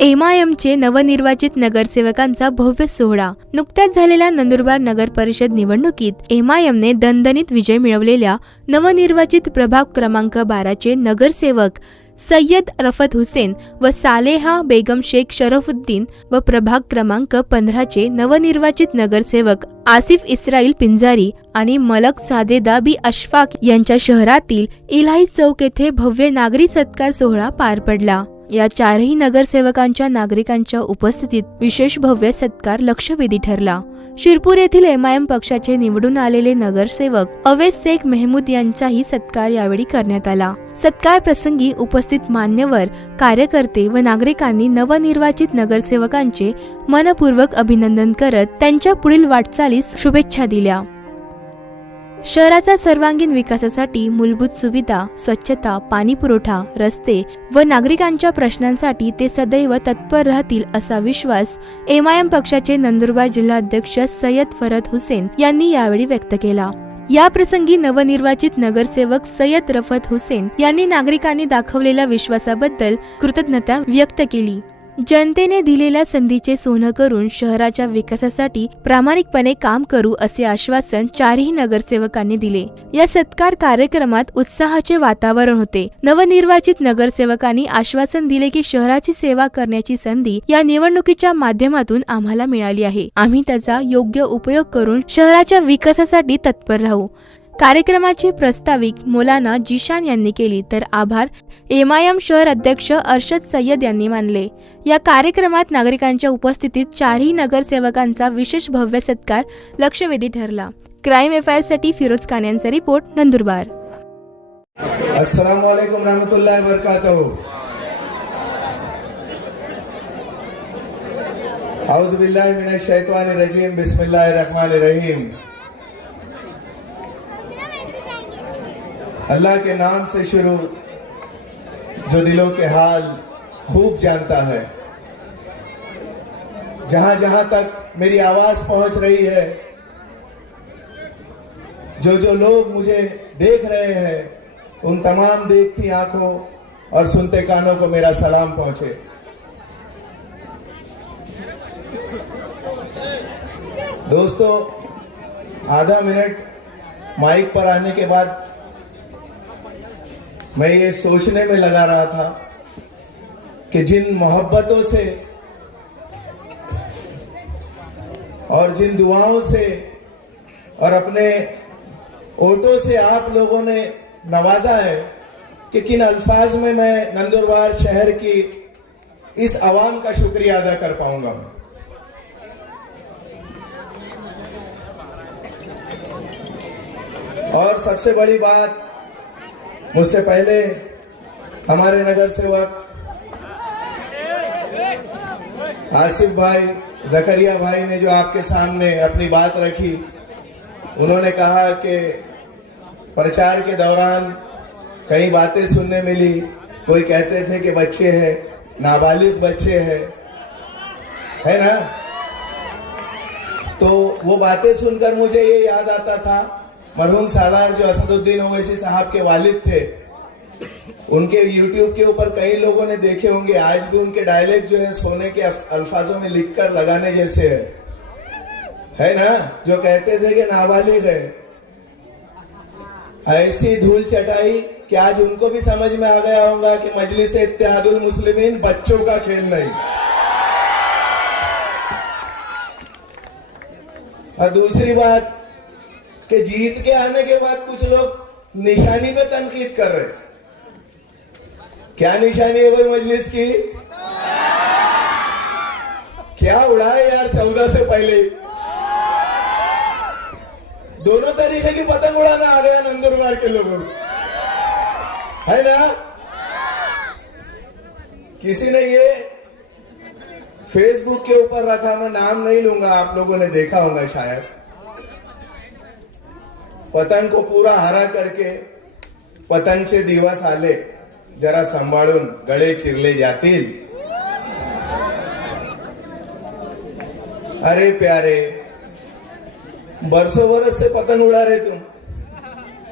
एमआयएमचे नवनिर्वाचित नगरसेवकांचा भव्य सोहळा. नुकत्याच झालेल्या नंदुरबार नगर परिषद निवडणुकीत एमआयएमने दणदणीत विजय मिळवलेल्या नवनिर्वाचित प्रभाग क्रमांक 12चे नगरसेवक सय्यद रफत हुसेन व सालेहा बेगम शेख शरफुद्दीन व प्रभाग क्रमांक 15चे नवनिर्वाचित नगरसेवक आसिफ इस्राईल पिंजारी आणि मलक साजेदा बी अशफाक यांच्या शहरातील इलाही चौक येथे भव्य नागरी सत्कार सोहळा पार पडला. या चारही नगरसेवकांच्या नागरिकांच्या उपस्थितीत विशेष भव्य सत्कार लक्षवेधी ठरला. शिरपूर येथील एमआयएम पक्षाचे निवडून आलेले नगरसेवक अवेस शेख मेहमूद यांचाही सत्कार यावेळी करण्यात आला. सत्कार प्रसंगी उपस्थित मान्यवर, कार्यकर्ते व नागरिकांनी नवनिर्वाचित नगरसेवकांचे मनपूर्वक अभिनंदन करत त्यांच्या पुढील वाटचालीस शुभेच्छा दिल्या. शहराच्या सर्वांगीण विकासासाठी मूलभूत सुविधा, स्वच्छता, पाणीपुरवठा, रस्ते व नागरिकांच्या प्रश्नांसाठी ते सदैव तत्पर राहतील असा विश्वास एमआयएम पक्षाचे नंदुरबार जिल्हाध्यक्ष सय्यद फरत हुसेन यांनी यावेळी व्यक्त केला. या प्रसंगी नवनिर्वाचित नगरसेवक सय्यद रफत हुसेन यांनी नागरिकांनी दाखवलेल्या विश्वासाबद्दल कृतज्ञता व्यक्त केली. जनतेने दिलेल्या संधीचे सोनं करून शहराच्या विकासासाठी प्रामाणिकपणे काम करू असे आश्वासन चारही नगरसेवकांनी दिले. या सत्कार कार्यक्रमात उत्साहाचे वातावरण होते. नवनिर्वाचित नगरसेवकांनी आश्वासन दिले की शहराची सेवा करण्याची संधी या निवडणुकीच्या माध्यमातून आम्हाला मिळाली आहे. आम्ही त्याचा योग्य उपयोग करून शहराच्या विकासासाठी तत्पर राहू. कार्यक्रमाची प्रस्ताविक मौलाना जिशान यांनी केली तर आभार एमआयएम शहर अध्यक्ष अरशद सय्यद यांनी मानले. या कार्यक्रमात नागरिकांच्या उपस्थितीत चारही नगरसेवकांचा विशेष भव्य सत्कार लक्षवेधी ठरला. क्राईम एफआयआर साठी फिरोज खान यांचा रिपोर्ट, नंदुरबार. अस्सलामु अलैकुम रहमतुल्लाहि व बरकातहू. औज़ु बिल्लाहि मिनश शैतानिर रजीम. बिस्मिल्लाहिर रहमानिर रहीम. अल्लाह के नाम से शुरू, जो दिलों के हाल खूब जानता है. जहां जहां तक मेरी आवाज पहुंच रही है, जो जो लोग मुझे देख रहे हैं, उन तमाम देखती आंखों और सुनते कानों को मेरा सलाम पहुंचे. दोस्तों, आधा मिनट माइक पर आने के बाद मैं ये सोचने में लगा रहा था कि जिन मोहब्बतों से और जिन दुआओं से और अपने ओटों से आप लोगों ने नवाजा है, कि किन अल्फाज में मैं नंदुरबार शहर की इस आवाम का शुक्रिया अदा कर पाऊंगा. और सबसे बड़ी बात, मुझसे पहले हमारे नगर सेवक आसिफ भाई, जकरिया भाई ने जो आपके सामने अपनी बात रखी, उन्होंने कहा कि प्रचार के दौरान कई बातें सुनने मिली. कोई कहते थे कि बच्चे हैं, नाबालिग बच्चे हैं, है ना. तो वो बातें सुनकर मुझे ये याद आता था, मरहूम सालार जो असदुद्दीन ओवैसी साहब के वालिद थे, उनके YouTube के ऊपर कई लोगों ने देखे होंगे. आज भी उनके डायलेक्ट जो है सोने के अल्फाजों में लिखकर लगाने जैसे है ना. जो कहते थे कि नाबालिग है, ऐसी धूल चटाई कि आज उनको भी समझ में आ गया होगा कि मजलिस इत्तेहादुल मुस्लिमीन बच्चों का खेल नहीं. और दूसरी बात कि जीत के आने के बाद कुछ लोग निशानी पे तनकीद कर रहे. क्या निशानी है भाई मजलिस की? क्या उड़ाए यार 14 से पहले. दोनों तरीके की पतंग उड़ाना आ गया नंदुरबार के लोगों को, है ना. किसी ने ये फेसबुक के ऊपर रखा, मैं नाम नहीं लूंगा, आप लोगों ने देखा होगा शायद. पतंग को पूरा हरा करके पतंगचे दिवस आले, जरा सांभाळून गळे चिरले जातील. अरे प्यारे, बरसों बरस से पतंग उड़ा रहे तुम,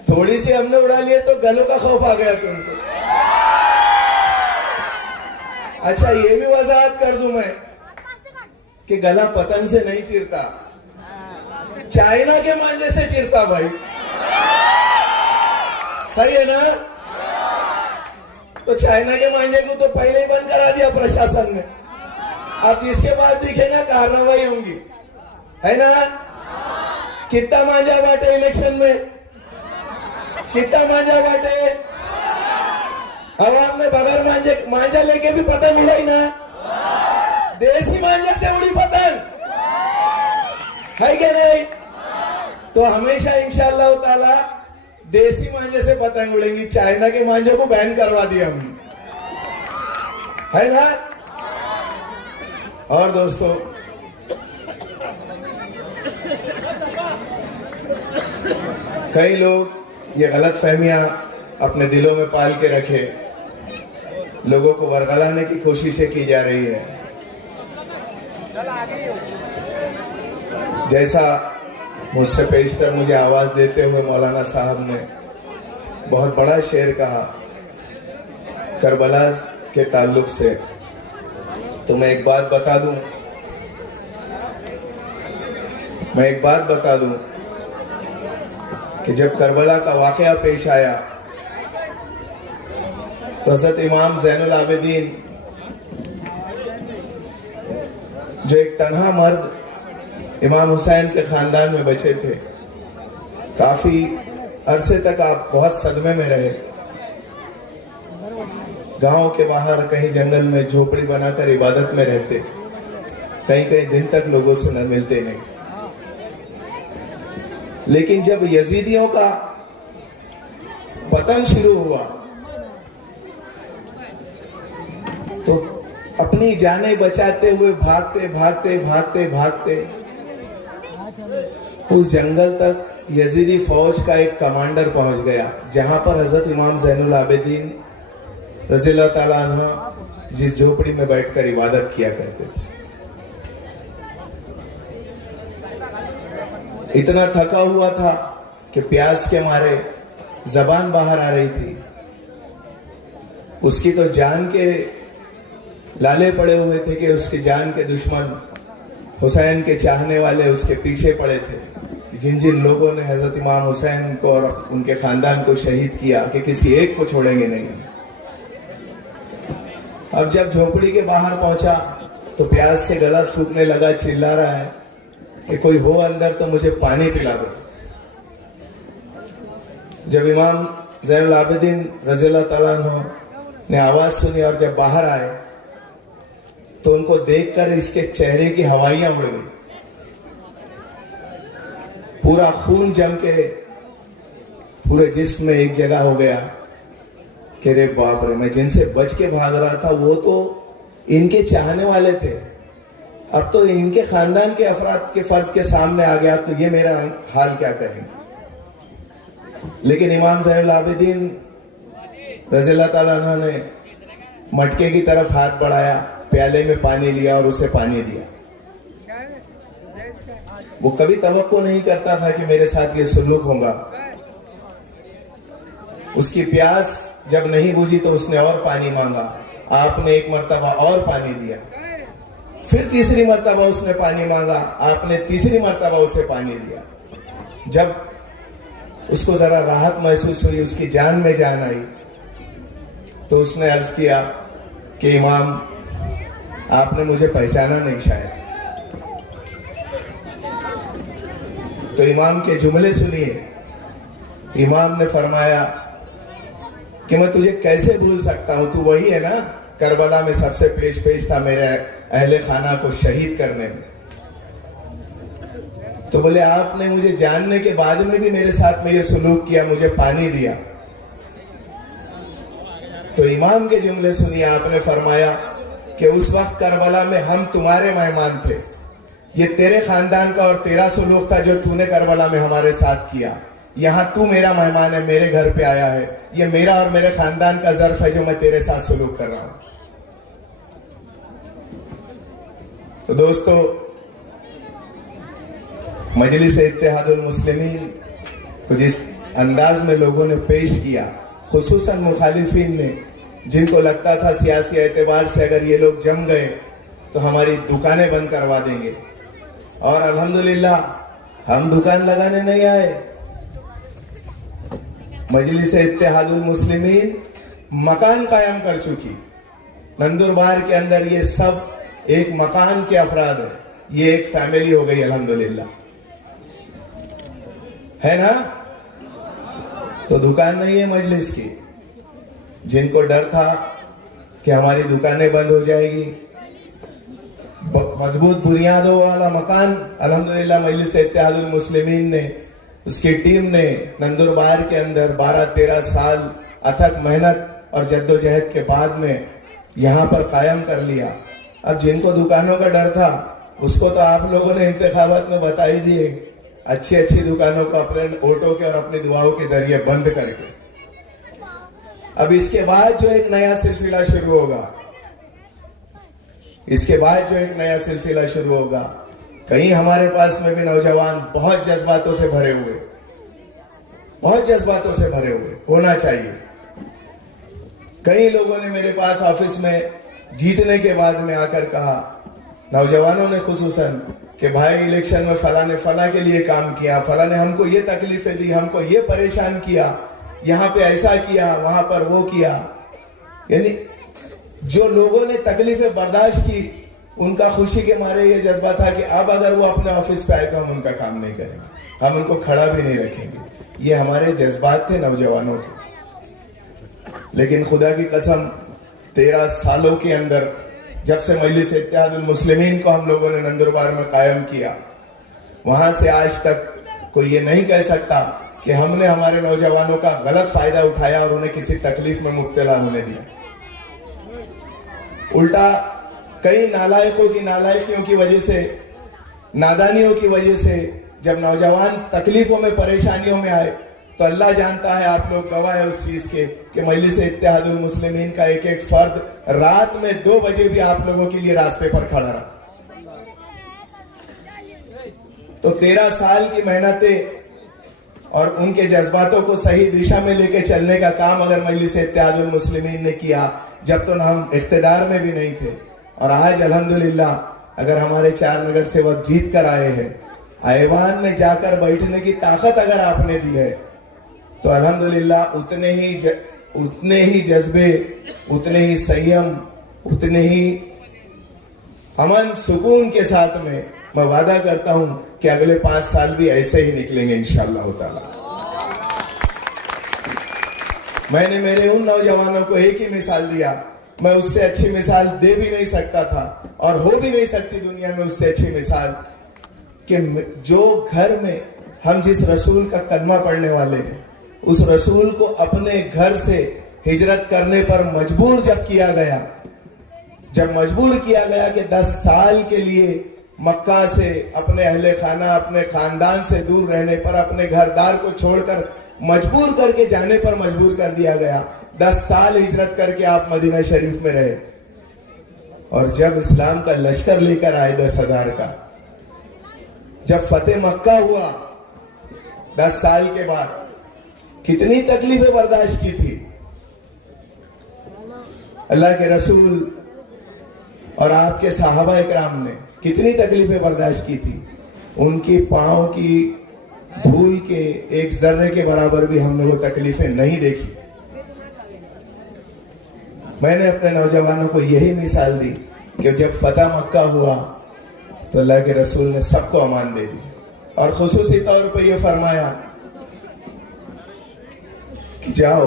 थोड़ी सी हमने उड़ा लिए तो गलों का खौफ आ गया तुमको. अच्छा ये भी वजाहत कर दूं मैं कि गला पतंग से नहीं चिरता, चाइना के मांझे से चिरता भाई। सही है ना? तो चाइना के मांझे को तो पहले ही बंद करा दिया प्रशासन ने। अब इसके बाद दिखे ना कार्रवाई होंगी, है ना? कितना मांझा बांटे इलेक्शन में, कितना मांझा बांटे? अब आपने बगैर मांझा लेके भी पतंग उड़ाई ना, देसी मांझा से उड़ी पतंग, है क्या नहीं? तो हमेशा इंशाअल्लाह ताला देसी मांझे से पतंग उड़ेंगी। चाइना के मांझे को बैन करवा दिया हमने, है ना? और दोस्तों, कई लोग ये गलत फहमियां अपने दिलों में पाल के रखे, लोगों को वर्गलाने की कोशिशें की जा रही है। जैसा मुझसे पेशतर मुझे आवाज देते हुए मौलाना साहब ने बहुत बड़ा शेर कहा करबला के ताल्लुक से, तो मैं एक बात बता दूं कि जब करबला का वाकया पेश आया तो हजरत इमाम ज़ैनुल आबिदीन, जो एक तन्हा मर्द इमाम हुसैन के खानदान में बचे थे, काफी अरसे तक आप बहुत सदमे में रहे। गांव के बाहर कहीं जंगल में झोपड़ी बनाकर इबादत में रहते, कई कई दिन तक लोगों से न मिलते नहीं। लेकिन जब यजीदियों का पतन शुरू हुआ तो अपनी जानें बचाते हुए भागते उस जंगल तक यजीदी फौज का एक कमांडर पहुंच गया, जहां पर हजरत इमाम ज़ैनुल आबिदीन रज़ियल्लाहु ताला अन्हु जिस झोपड़ी में बैठकर इबादत किया करते थे। इतना थका हुआ था कि प्यास के मारे जबान बाहर आ रही थी। उसकी तो जान के लाले पड़े हुए थे कि उसकी जान के दुश्मन हुसैन के चाहने वाले उसके पीछे पड़े थे। जिन जिन लोगों ने हजरत इमाम हुसैन को और उनके खानदान को शहीद किया कि किसी एक को छोड़ेंगे नहीं। अब जब झोपड़ी के बाहर पहुंचा तो प्यास से गला सूखने लगा, चिल्ला रहा है कि कोई हो अंदर तो मुझे पानी पिला दो। जब इमाम ज़ैनुल आबिदीन रज़ियल्लाहु ताला अन्हु ने आवाज सुनी और जब बाहर आए तो उनको देखकर इसके चेहरे की हवाइयां उड़ गई, पूरा खून जम के पूरे जिस्म में एक जगह हो गया कि रे बाप रे, मैं जिनसे बच के भाग रहा था वो तो इनके चाहने वाले थे, अब तो इनके खानदान के अफराद के फर्द के सामने आ गया, तो ये मेरा हाल क्या करेंगे। लेकिन इमाम ज़ैनुल आबिदीन रज़ियल्लाहु ताला अन्हु ने मटके की तरफ हाथ बढ़ाया, प्याले में पानी लिया और उसे पानी दिया। वो कभी तवक्को नहीं करता था कि मेरे साथ ये सलूक होगा। उसकी प्यास जब नहीं बुझी तो उसने और पानी मांगा, आपने एक मर्तबा और पानी दिया। फिर तीसरी मर्तबा उसने पानी मांगा, आपने तीसरी मर्तबा उसे पानी दिया। जब उसको जरा राहत महसूस हुई, उसकी जान में जान आई, तो उसने अर्ज किया कि इमाम, आपने मुझे पहचाना नहीं शायद। तो इमाम के जुमले सुनिए। इमाम ने फरमाया कि मैं तुझे कैसे भूल सकता हूं, तू वही है ना करबला में सबसे पेश था मेरे अहले खाना को शहीद करने में। तो बोले, आपने मुझे जानने के बाद में भी मेरे साथ में ये सलूक किया, मुझे पानी दिया। तो इमाम के जुमले सुनिए। आपने फरमाया कि उस वक्त करबला में हम तुम्हारे मेहमान थे, ये तेरे खानदान का और तेरा सलूक था जो तूने करबला में हमारे साथ किया। यहां तू मेरा मेहमान है, मेरे घर पे आया है, ये मेरा और मेरे खानदान का ज़र्फ है जो मैं तेरे साथ सलूक कर रहा हूं। तो दोस्तों, मजलिस इत्तेहादुल मुस्लिमीन को जिस अंदाज में लोगों ने पेश किया, खुसूसन मुखालिफिन ने, जिनको लगता था सियासी एतबार से अगर ये लोग जम गए तो हमारी दुकानें बंद करवा देंगे, और अल्हम्दुलिल्लाह हम दुकान लगाने नहीं आए। मजलिस इत्तेहादुल मुस्लिमीन मकान कायम कर चुकी। नंदुरबार के अंदर ये सब एक मकान के अफराद है, ये एक फैमिली हो गई अल्हम्दुलिल्लाह, है ना। तो दुकान नहीं है मजलिस की। जिनको डर था कि हमारी दुकानें बंद हो जाएगी, मजबूत बुनियादों वाला मकान अल्हम्दुलिल्लाह मजलिस इत्तेहादुल मुस्लिमीन ने, उसकी टीम ने नंदुरबार के अंदर 12-13 साल अथक मेहनत और जद्दोजहद के बाद में यहां पर कायम कर लिया। अब जिनको दुकानों का डर था उसको तो आप लोगों ने इंतखाबात में बता ही दिए, अच्छी अच्छी दुकानों को अपने वोटों के और अपनी दुआओं के जरिए बंद करके। अब इसके बाद जो एक नया सिलसिला शुरू होगा, इसके बाद जो एक नया सिलसिला शुरू होगा, कहीं हमारे पास में भी नौजवान बहुत जज्बातों से भरे हुए, बहुत जज्बातों से भरे हुए होना चाहिए। कई लोगों ने मेरे पास ऑफिस में जीतने के बाद में आकर कहा, नौजवानों ने खुसूसन, कि भाई इलेक्शन में फला ने फला के लिए काम किया, फला ने हमको ये तकलीफें दी, हमको ये परेशान किया, यहां पे ऐसा किया, वहां पर वो किया। यानी जो लोगों ने तकलीफें बर्दाश्त की, उनका खुशी के मारे ये जज्बा था कि अब अगर वो अपने ऑफिस पे आए तो हम उनका काम नहीं करेंगे, हम उनको खड़ा भी नहीं रखेंगे। ये हमारे जज्बात थे नौजवानों के। लेकिन खुदा की कसम 13 सालों के अंदर जब से मजलिस इत्तेहादुल मुस्लिमीन को हम लोगों ने नंदुरबार में कायम किया, वहां से आज तक कोई ये नहीं कह सकता कि हमने हमारे नौजवानों का गलत फायदा उठाया और उन्हें किसी तकलीफ में मुब्तला होने दिया। उल्टा कई नालायकों की नालायकियों की वजह से, नादानियों की वजह से जब नौजवान तकलीफों में परेशानियों में आए तो अल्लाह जानता है, आप लोग गवाह है उस चीज के कि मजलिस इत्तेहादुल मुस्लिमीन का एक एक फर्द रात में 2 बजे भी आप लोगों के लिए रास्ते पर खड़ा रहा। तो 13 साल की मेहनतें और उनके जज्बातों को सही दिशा में लेके चलने का काम अगर मजलिस इत्तेहादुल मुस्लिमीन ने किया, जब तो हम इख्तिदार में भी नहीं थे, और आज अल्हम्दुलिल्लाह अगर हमारे 4 नगर सेवक जीत कर आए हैं, ऐवान में जाकर बैठने की ताकत अगर आपने दी है, तो अल्हम्दुलिल्लाह उतने ही जज्बे, उतने ही संयम, उतने ही अमन सुकून के साथ में मैं वादा करता हूं कि अगले 5 साल भी ऐसे ही निकलेंगे इंशाअल्लाह ताला। मैंने मेरे उन नौजवानों को एक ही मिसाल दिया, मैं उससे अच्छी मिसाल दे भी नहीं सकता था और हो भी नहीं सकती दुनिया में उससे अच्छी मिसाल, कि जो घर में हम जिस रसूल का कलमा पढ़ने वाले हैं, उस रसूल को अपने घर से हिजरत करने पर मजबूर जब किया गया, जब मजबूर किया गया कि 10 साल के लिए मक्का से अपने अहले खाना, अपने खानदान से दूर रहने पर, अपने घरदार को छोड़कर मजबूर करके जाने पर मजबूर कर दिया गया। 10 साल हिजरत करके आप मदीना शरीफ में रहे, और जब इस्लाम का लश्कर लेकर आए 10,000 का, जब फतेह मक्का हुआ 10 साल के बाद, कितनी तकलीफें बर्दाश्त की थी अल्लाह के रसूल और आपके सहाबा इकराम ने, कितनी तकलीफें बर्दाश्त की थी। उनकी पांव की धूल के एक जर्रे के बराबर भी हमने वो तकलीफें नहीं देखी। मैंने अपने नौजवानों को यही मिसाल दी कि जब फतह मक्का हुआ तो अल्लाह के रसूल ने सबको अमान दे दी, और खुसूसी तौर पर यह फरमाया कि जाओ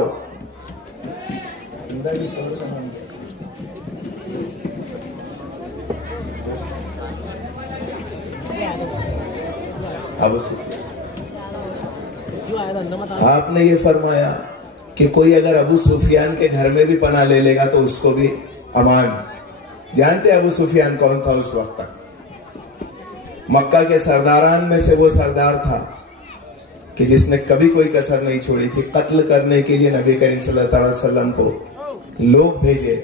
आपने ये फरमाया कि कोई अगर अबू सुफियान के घर में भी पनाह ले लेगा तो उसको भी अमान। जानते अबू सुफियान कौन था उस वक्त तक? मक्का के सरदारान में से वो सरदार था कि जिसने कभी कोई कसर नहीं छोड़ी थी। कत्ल करने के लिए नबी करीम सल्लल्लाहु अलैहि वसल्लम को लोग भेजे,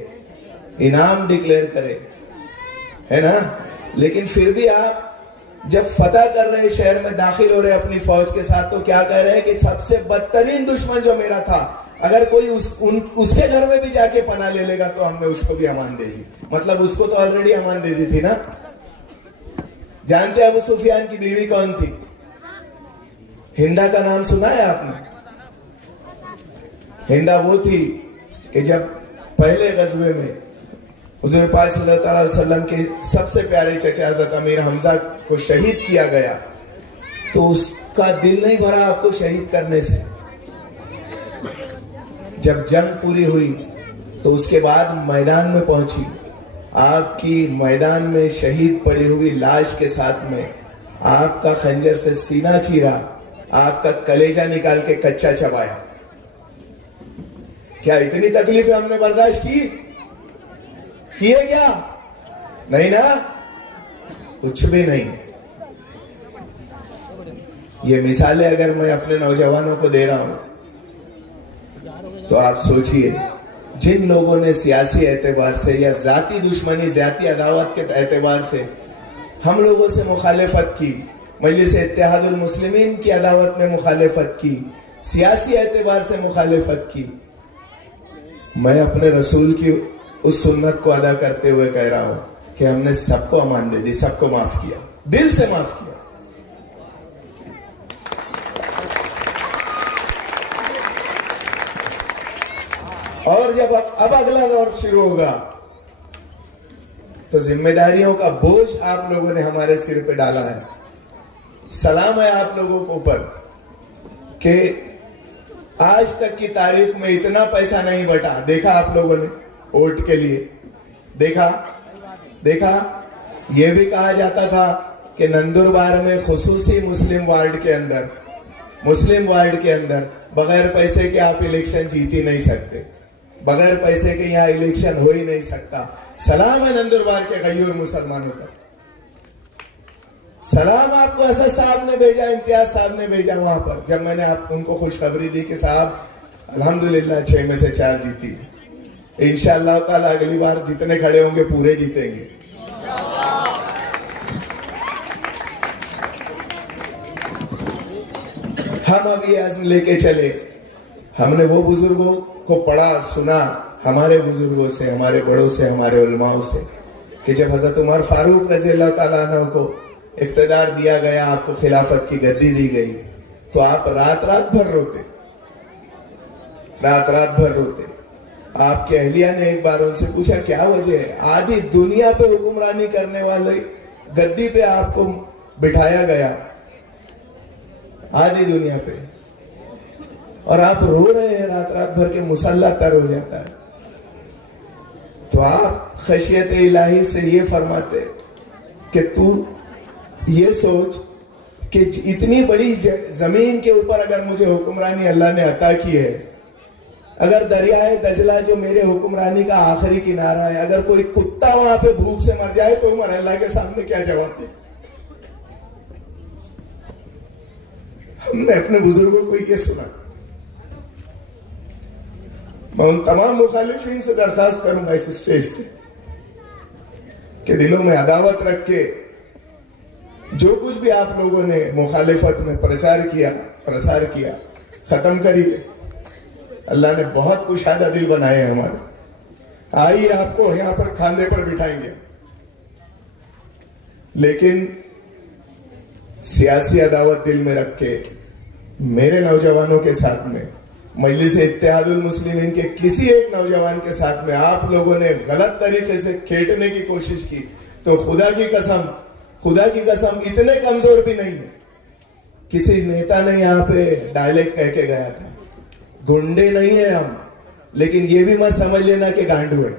इनाम डिक्लेयर करे, है ना। लेकिन फिर भी आप जब फतह कर रहे, शहर में दाखिल हो रहे अपनी फौज के साथ, तो क्या कह रहे हैं कि सबसे बदतरीन दुश्मन जो मेरा था, अगर कोई उसके घर में भी जाके पनाह ले लेगा तो हमने उसको भी अमान दे दी। मतलब उसको तो ऑलरेडी अमान दे दी थी ना। जानते अबू सुफियान की बीवी कौन थी? हिंदा का नाम सुना है आपने? हिंदा वो थी कि जब पहले गज़वे में हुजूर पाक सल्लल्लाहु अलैहि वसल्लम के सबसे प्यारे चचा हज़रत अमीर हमजा को शहीद किया गया, तो उसका दिल नहीं भरा आपको शहीद करने से। जब जंग पूरी हुई तो उसके बाद मैदान में पहुंची, आपकी मैदान में शहीद पड़ी हुई लाश के साथ में आपका खंजर से सीना चीरा, आपका कलेजा निकाल के कच्चा चबाया। क्या इतनी तकलीफें हमने बर्दाश्त की? किए क्या? नहीं ना, कुछ भी नहीं। ये मिसालें अगर मैं अपने नौजवानों को दे रहा हूं तो आप सोचिए, जिन लोगों ने सियासी एतबार से या जाती दुश्मनी, जाती अदावत के एतबार से हम लोगों से मुखालिफत की, मजलिस इत्तेहादुल मुस्लिमीन की अदावत में मुखालिफत की, सियासी एतबार से मुखालिफत की, मैं अपने रसूल की उस सुन्नत को अदा करते हुए कह रहा हूं कि हमने सबको अमान दे दी, सबको माफ किया, दिल से माफ किया। और जब अब अगला दौर शुरू होगा तो जिम्मेदारियों का बोझ आप लोगों ने हमारे सिर पे डाला है। सलाम है आप लोगों को ऊपर कि आज तक की तारीख में इतना पैसा नहीं बटा। देखा आप लोगों ने वोट के लिए, देखा यह भी कहा जाता था कि नंदुरबार में खुसूसी मुस्लिम वार्ड के अंदर बगैर पैसे के आप इलेक्शन जीत ही नहीं सकते, बगैर पैसे के यहां इलेक्शन हो ही नहीं सकता। सलाम है नंदुरबार के गयूर मुसलमानों पर, सलाम आपको असद साहब ने भेजा, इम्तियाज साहब ने भेजा वहां पर, जब मैंने आप उनको खुशखबरी दी कि साहब अल्हम्दुलिल्लाह 6 में से 4 जीती। इंशाअल्लाह ताला अगली बार जितने खड़े होंगे पूरे जीतेंगे। हम अब ये अज़्म लेके चले, हमने वो बुजुर्गों को पढ़ा सुना, हमारे बुजुर्गों से, हमारे बड़ों से, हमारे उलमाओं से, कि जब हजरत उमर फारूक रज़ी अल्लाह ताला अन्हु को इख्तिदार दिया गया, आपको खिलाफत की गद्दी दी गई, तो आप रात रात भर रोते। आपके अहलिया ने एक बार उनसे पूछा क्या वजह है? आधी दुनिया पे हुक्मरानी करने वाले गद्दी पे आपको बिठाया गया, आधी दुनिया पे, और आप रो रहे हैं रात रात भर के, मुसल्ला तर हो जाता है। तो आप खशियत इलाही से ये फरमाते कि तू ये सोच कि इतनी बड़ी जमीन के ऊपर अगर मुझे हुक्मरानी अल्लाह ने अता की है, अगर दरियाए दजला जो मेरे हुक्मरानी का आखिरी किनारा है, अगर कोई कुत्ता वहां पे भूख से मर जाए तो उमर अल्लाह के सामने क्या जवाब दे? हमने अपने बुजुर्गों को ये सुना। मैं उन तमाम मुखालिफिन से दरखास्त करूंगा इस स्टेज से कि दिलों में अदावत रख के जो कुछ भी आप लोगों ने मुखालिफत में प्रसार किया खत्म करिए। अल्लाह ने बहुत कुशादा दिल बनाए हैं हमारे। आइए आपको यहां पर खांधे पर बिठाएंगे, लेकिन सियासी अदावत दिल में रख के मेरे नौजवानों के साथ में, मजलिस इत्तेहादुल मुस्लिमीन के किसी एक नौजवान के साथ में आप लोगों ने गलत तरीके से खेटने की कोशिश की, तो खुदा की कसम इतने कमजोर भी नहीं है। किसी नेता ने यहां पे डायलेक्ट कह के गया था, गुंडे नहीं है हम, लेकिन ये भी मत समझ लेना कि गांडू है।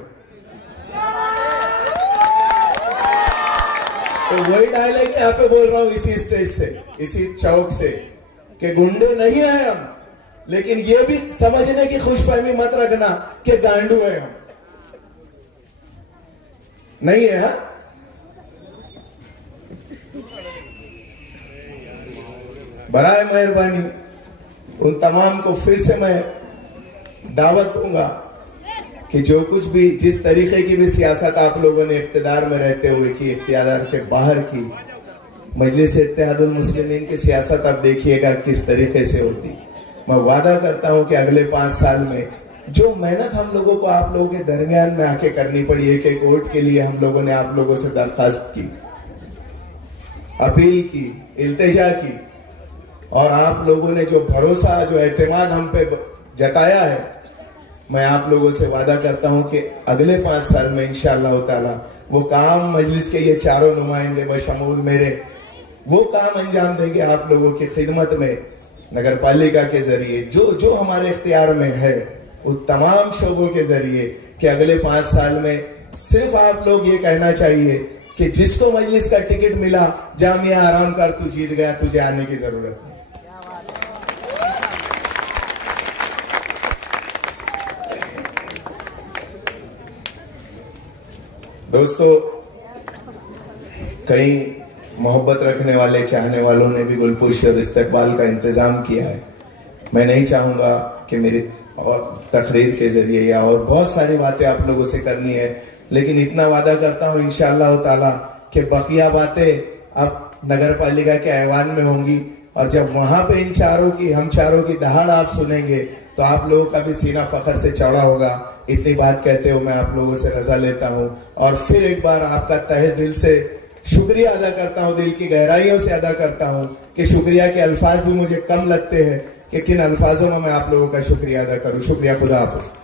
तो वही डायलेक्ट यहां पे बोल रहा हूं इसी स्टेज से, इसी चौक से, कि गुंडे नहीं है हम, लेकिन ये भी समझने की खुशफहमी मत रखना कि गांडू है हम, नहीं है। हा? बराए मेहरबानी उन तमाम को फिर से मैं दावत दूंगा कि जो कुछ भी, जिस तरीके की भी सियासत आप लोगों ने इख्तिदार में रहते हुए की, इख्तियार के बाहर की, मजलिस इत्तेहादुल मुस्लिमीन की सियासत अब देखिएगा किस तरीके से होती। मैं वादा करता हूं कि अगले 5 साल में जो मेहनत हम लोगों को आप लोगों के दरमियान में आके करनी पड़ी, एक एक वोट के लिए हम लोगों ने आप लोगों से दरखास्त की, अपील की, इल्तिजा की, और आप लोगों ने जो भरोसा, जो एतमाद हम पे जताया है, मैं आप लोगों से वादा करता हूं कि अगले 5 साल में इंशाअल्लाह ताला वो काम मजलिस के ये चारों नुमाइंदे बशमूल मेरे वो काम अंजाम देंगे आप लोगों की खिदमत में, नगर पालिका के जरिए जो जो हमारे इख्तियार में है, उन तमाम शोबों के जरिए, कि अगले 5 साल में सिर्फ आप लोग ये कहना चाहिए कि जिसको मजलिस का टिकट मिला, जामिया आराम कर, तू जीत गया, तुझे आने की जरूरत नहीं। दोस्तों, कई मोहब्बत रखने वाले, चाहने वालों ने भी गुलपोशी और इस्तकबाल का इंतजाम किया है। मैं नहीं चाहूंगा कि मेरी और तकरीर के जरिए या और बहुत सारी बातें आप लोगों से करनी है, लेकिन इतना वादा करता हूं इंशाअल्लाह ताला कि बकिया बातें अब नगर पालिका के ऐवान में होंगी, और जब वहां पे हम चारों की दहाड़ आप सुनेंगे तो आप लोगों का भी सीना फख्र से चौड़ा होगा। इतनी बात कहते हुए मैं आप लोगों से रजा लेता हूं और फिर एक बार आपका तहे दिल से शुक्रिया अदा करता हूं, दिल की गहराइयों से अदा करता हूं कि शुक्रिया के अल्फाज भी मुझे कम लगते हैं कि किन अल्फाजों में मैं आप लोगों का शुक्रिया अदा करूं। शुक्रिया, खुदा हाफिज।